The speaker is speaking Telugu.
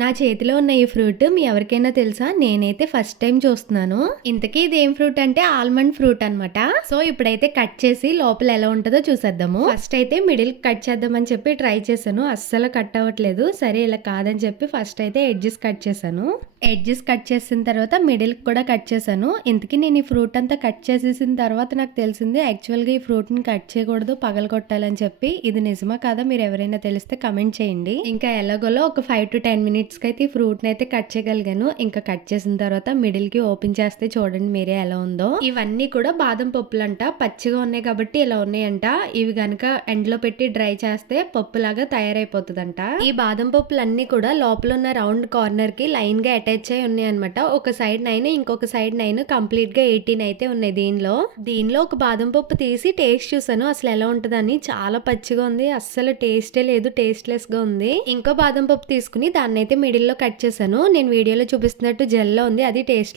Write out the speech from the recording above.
నా చేతిలో ఉన్న ఈ ఫ్రూట్ మీ ఎవరికైనా తెలుసా? నేనైతే ఫస్ట్ టైం చూస్తున్నాను. ఇంతకీ ఇదేం ఫ్రూట్ అంటే ఆల్మండ్ ఫ్రూట్ అనమాట. సో ఇప్పుడైతే కట్ చేసి లోపల ఎలా ఉంటుందో చూసేద్దాము. ఫస్ట్ అయితే మిడిల్ కట్ చేద్దామని చెప్పి ట్రై చేశాను. అస్సలు కట్ అవ్వట్లేదు. సరే ఇలా కాదని చెప్పి ఫస్ట్ అయితే ఎడ్జెస్ కట్ చేశాను. ఎడ్జెస్ కట్ చేసిన తర్వాత మిడిల్ కూడా కట్ చేశాను. ఇంతకీ నేను ఈ ఫ్రూట్ అంతా కట్ చేసేసిన తర్వాత నాకు తెలిసింది యాక్చువల్గా ఈ ఫ్రూట్ ని కట్ చేయకూడదు, పగలగొట్టాలని చెప్పి. ఇది నిజమా కాదా మీరు ఎవరైనా తెలిస్తే కమెంట్ చేయండి. ఇంకా ఎలాగోలో ఒక 5 to 10 minutes అయితే ఈ ఫ్రూట్ ని అయితే కట్ చేయగలిగాను. ఇంకా కట్ చేసిన తర్వాత మిడిల్ కి ఓపెన్ చేస్తే చూడండి మీరే ఎలా ఉందో. ఇవన్నీ కూడా బాదం పప్పులంట. పచ్చిగా ఉన్నాయి కాబట్టి ఇలా ఉన్నాయంట. ఇవి గనక ఎండలో పెట్టి డ్రై చేస్తే పప్పు లాగా తయారైపోతుందంట. ఈ బాదం పప్పులన్నీ కూడా లోపల ఉన్న రౌండ్ కార్నర్ కి లైన్ గా అటాచ్ అయి ఉన్నాయి అనమాట. ఒక సైడ్ 9, ఇంకొక సైడ్ 9, కంప్లీట్ గా 18 అయితే ఉన్నాయి దీనిలో ఒక బాదం పప్పు తీసి టేస్ట్ చూసాను అసలు ఎలా ఉంటదని. చాలా పచ్చిగా ఉంది, అస్సలు టేస్టే లేదు, టేస్ట్లెస్ గా ఉంది. ఇంకో బాదం పప్పు తీసుకుని దాన్ని అయితే మిడిల్ లో కట్ చేశాను. నేను వీడియోలో చూపిస్తున్నట్టు జెల్లో ఉంది, అది టేస్ట్